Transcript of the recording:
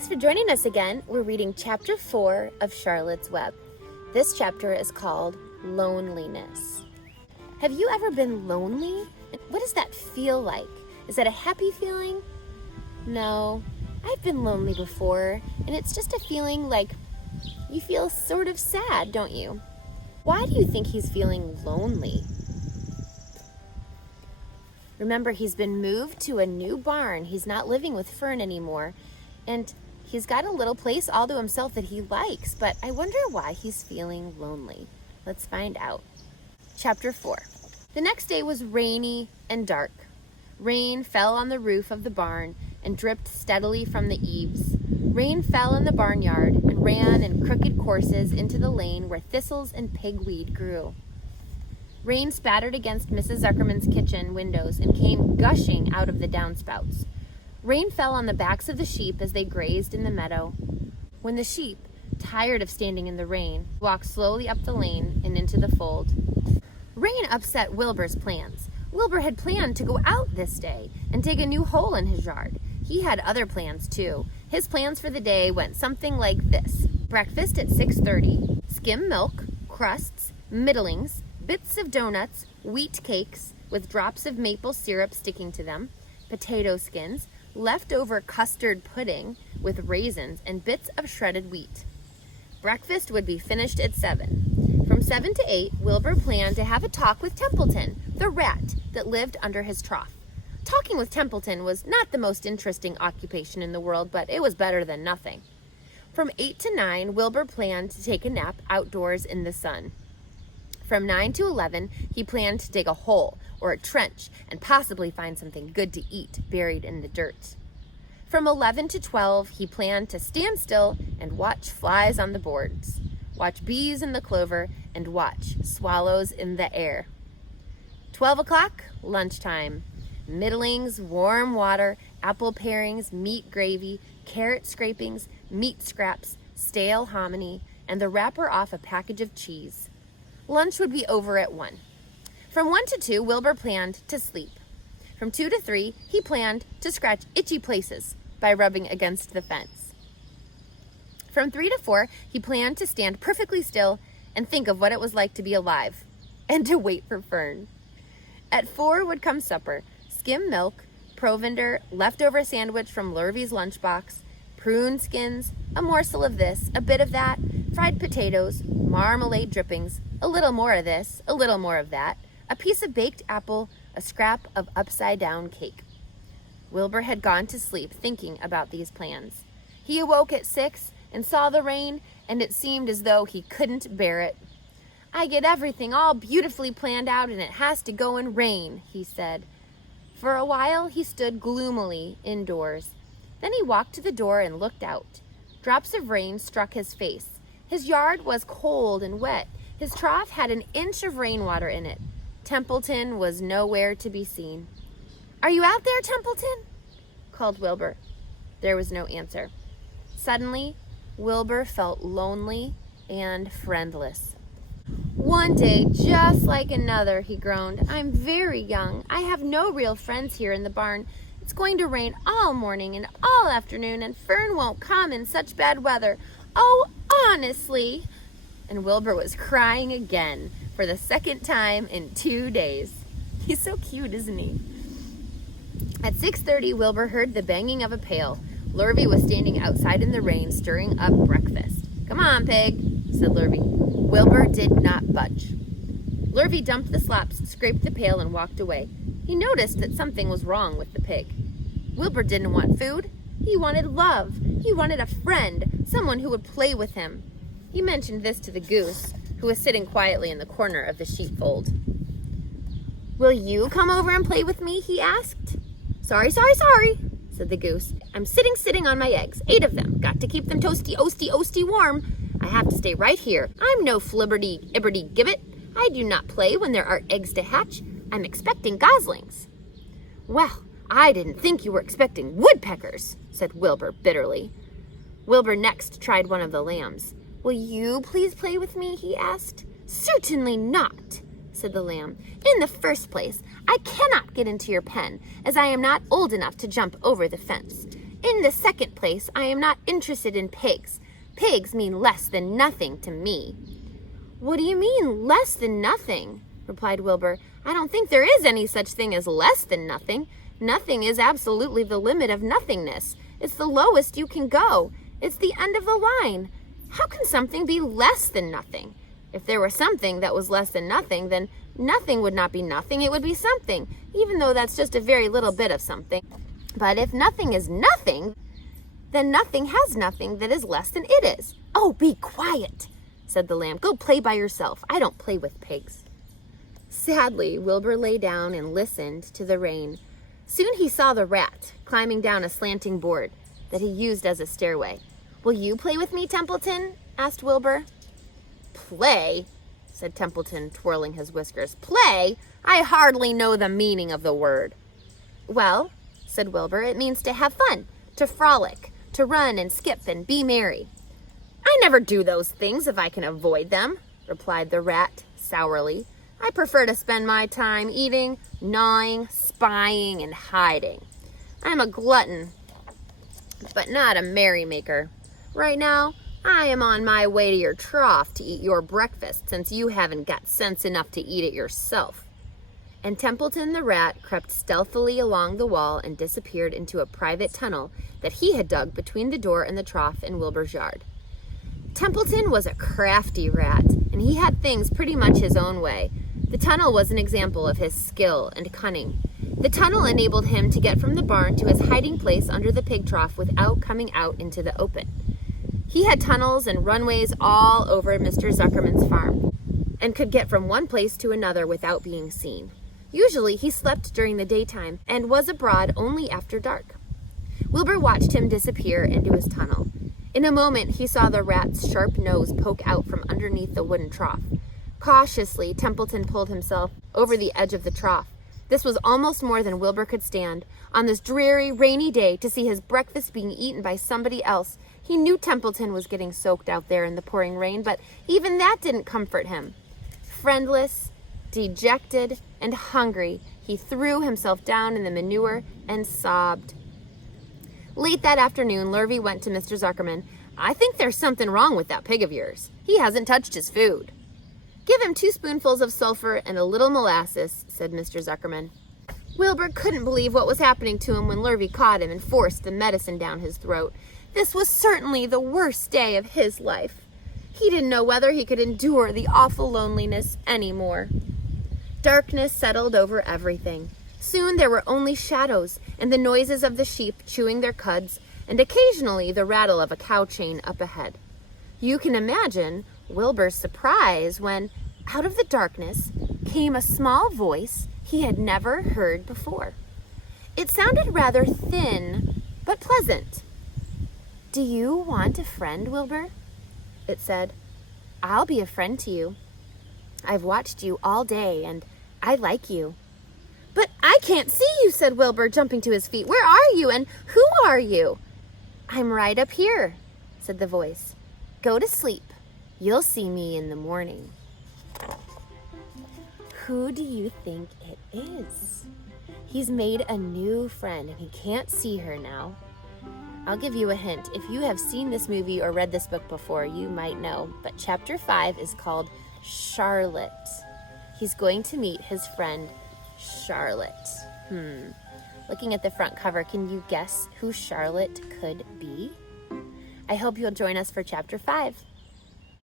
Thanks for joining us again. We're reading Chapter 4 of Charlotte's Web. This chapter is called Loneliness. Have you ever been lonely? What does that feel like? Is that a happy feeling? No, I've been lonely before, and it's just a feeling like you feel sort of sad, don't you? Why do you think he's feeling lonely? Remember, he's been moved to a new barn. He's not living with Fern anymore. And he's got a little place all to himself that he likes, but I wonder why he's feeling lonely. Let's find out. Chapter 4. The next day was rainy and dark. Rain fell on the roof of the barn and dripped steadily from the eaves. Rain fell in the barnyard and ran in crooked courses into the lane where thistles and pigweed grew. Rain spattered against Mrs. Zuckerman's kitchen windows and came gushing out of the downspouts. Rain fell on the backs of the sheep as they grazed in the meadow. When the sheep, tired of standing in the rain, walked slowly up the lane and into the fold. Rain upset Wilbur's plans. Wilbur had planned to go out this day and dig a new hole in his yard. He had other plans too. His plans for the day went something like this. Breakfast at 6:30. Skim milk, crusts, middlings, bits of donuts, wheat cakes with drops of maple syrup sticking to them, potato skins, leftover custard pudding with raisins and bits of shredded wheat. Breakfast would be finished at 7. From 7 to 8, Wilbur planned to have a talk with Templeton, the rat that lived under his trough. Talking with Templeton was not the most interesting occupation in the world, but it was better than nothing. From 8 to 9, Wilbur planned to take a nap outdoors in the sun. From 9 to 11, he planned to dig a hole or a trench and possibly find something good to eat buried in the dirt. From 11 to 12, he planned to stand still and watch flies on the boards, watch bees in the clover, and watch swallows in the air. 12 o'clock, lunchtime. Middlings, warm water, apple parings, meat gravy, carrot scrapings, meat scraps, stale hominy, and the wrapper off a package of cheese. Lunch would be over at 1. From 1 to 2, Wilbur planned to sleep. From 2 to 3, he planned to scratch itchy places by rubbing against the fence. From 3 to 4, he planned to stand perfectly still and think of what it was like to be alive and to wait for Fern. At 4 would come supper: skim milk, provender, leftover sandwich from Lurvy's lunchbox, prune skins, a morsel of this, a bit of that, fried potatoes, marmalade drippings, a little more of this, a little more of that, a piece of baked apple, a scrap of upside-down cake. Wilbur had gone to sleep thinking about these plans. He awoke at 6 and saw the rain, and it seemed as though he couldn't bear it. "I get everything all beautifully planned out, and it has to go and rain," he said. For a while, he stood gloomily indoors. Then he walked to the door and looked out. Drops of rain struck his face. His yard was cold and wet. His trough had an inch of rainwater in it. Templeton was nowhere to be seen. "Are you out there, Templeton?" called Wilbur. There was no answer. Suddenly, Wilbur felt lonely and friendless. "One day, just like another," he groaned. "I'm very young. I have no real friends here in the barn. It's going to rain all morning and all afternoon, and Fern won't come in such bad weather. Oh, honestly." And Wilbur was crying again for the second time in 2 days. He's so cute, isn't he? At 6:30, Wilbur heard the banging of a pail. Lurvy was standing outside in the rain, stirring up breakfast. "Come on, pig," said Lurvy. Wilbur did not budge. Lurvy dumped the slops, scraped the pail, and walked away. He noticed that something was wrong with the pig. Wilbur didn't want food. He wanted love. He wanted a friend, someone who would play with him. He mentioned this to the goose, who was sitting quietly in the corner of the sheepfold. "Will you come over and play with me?" he asked. Sorry, said the goose. "I'm sitting on my eggs, 8 of them. Got to keep them toasty, warm. I have to stay right here. I'm no flibberty-ibberty-gibbet. I do not play when there are eggs to hatch. I'm expecting goslings." "Well, I didn't think you were expecting woodpeckers," said Wilbur bitterly. Wilbur next tried one of the lambs. "Will you please play with me?" he asked. "Certainly not," said the lamb. "In the first place, I cannot get into your pen, as I am not old enough to jump over the fence. In the second place, I am not interested in pigs. Pigs mean less than nothing to me." "What do you mean, less than nothing?" replied Wilbur. "I don't think there is any such thing as less than nothing. Nothing is absolutely the limit of nothingness. It's the lowest you can go. It's the end of the line. How can something be less than nothing? If there were something that was less than nothing, then nothing would not be nothing. It would be something, even though that's just a very little bit of something. But if nothing is nothing, then nothing has nothing that is less than it is." "Oh, be quiet," said the lamb. "Go play by yourself. I don't play with pigs." Sadly, Wilbur lay down and listened to the rain. Soon he saw the rat climbing down a slanting board that he used as a stairway. "Will you play with me, Templeton?" asked Wilbur. "Play?" said Templeton, twirling his whiskers. "Play? I hardly know the meaning of the word." "Well," said Wilbur, "it means to have fun, to frolic, to run and skip and be merry." "I never do those things if I can avoid them," replied the rat sourly. "I prefer to spend my time eating, gnawing, spying, and hiding. I'm a glutton, but not a merrymaker. Right now, I am on my way to your trough to eat your breakfast, since you haven't got sense enough to eat it yourself." And Templeton the rat crept stealthily along the wall and disappeared into a private tunnel that he had dug between the door and the trough in Wilbur's yard. Templeton was a crafty rat, and he had things pretty much his own way. The tunnel was an example of his skill and cunning. The tunnel enabled him to get from the barn to his hiding place under the pig trough without coming out into the open. He had tunnels and runways all over Mr. Zuckerman's farm, and could get from one place to another without being seen. Usually he slept during the daytime and was abroad only after dark. Wilbur watched him disappear into his tunnel. In a moment he saw the rat's sharp nose poke out from underneath the wooden trough. Cautiously, Templeton pulled himself over the edge of the trough. This was almost more than Wilbur could stand. On this dreary, rainy day, to see his breakfast being eaten by somebody else. He knew Templeton was getting soaked out there in the pouring rain, but even that didn't comfort him. Friendless, dejected, and hungry, he threw himself down in the manure and sobbed. Late that afternoon, Lurvy went to Mr. Zuckerman. "I think there's something wrong with that pig of yours. He hasn't touched his food." "Give him 2 spoonfuls of sulfur and a little molasses," said Mr. Zuckerman. Wilbur couldn't believe what was happening to him when Lurvy caught him and forced the medicine down his throat. This was certainly the worst day of his life. He didn't know whether he could endure the awful loneliness anymore. Darkness settled over everything. Soon there were only shadows and the noises of the sheep chewing their cuds, and occasionally the rattle of a cow chain up ahead. You can imagine Wilbur's surprise when, out of the darkness, came a small voice he had never heard before. It sounded rather thin, but pleasant. "Do you want a friend, Wilbur?" it said. "I'll be a friend to you. I've watched you all day, and I like you." "But I can't see you," said Wilbur, jumping to his feet. "Where are you, and who are you?" "I'm right up here," said the voice. "Go to sleep. You'll see me in the morning." Who do you think it is? He's made a new friend, and he can't see her now. I'll give you a hint. If you have seen this movie or read this book before, you might know. But chapter 5 is called Charlotte. He's going to meet his friend, Charlotte. Looking at the front cover, can you guess who Charlotte could be? I hope you'll join us for chapter 5.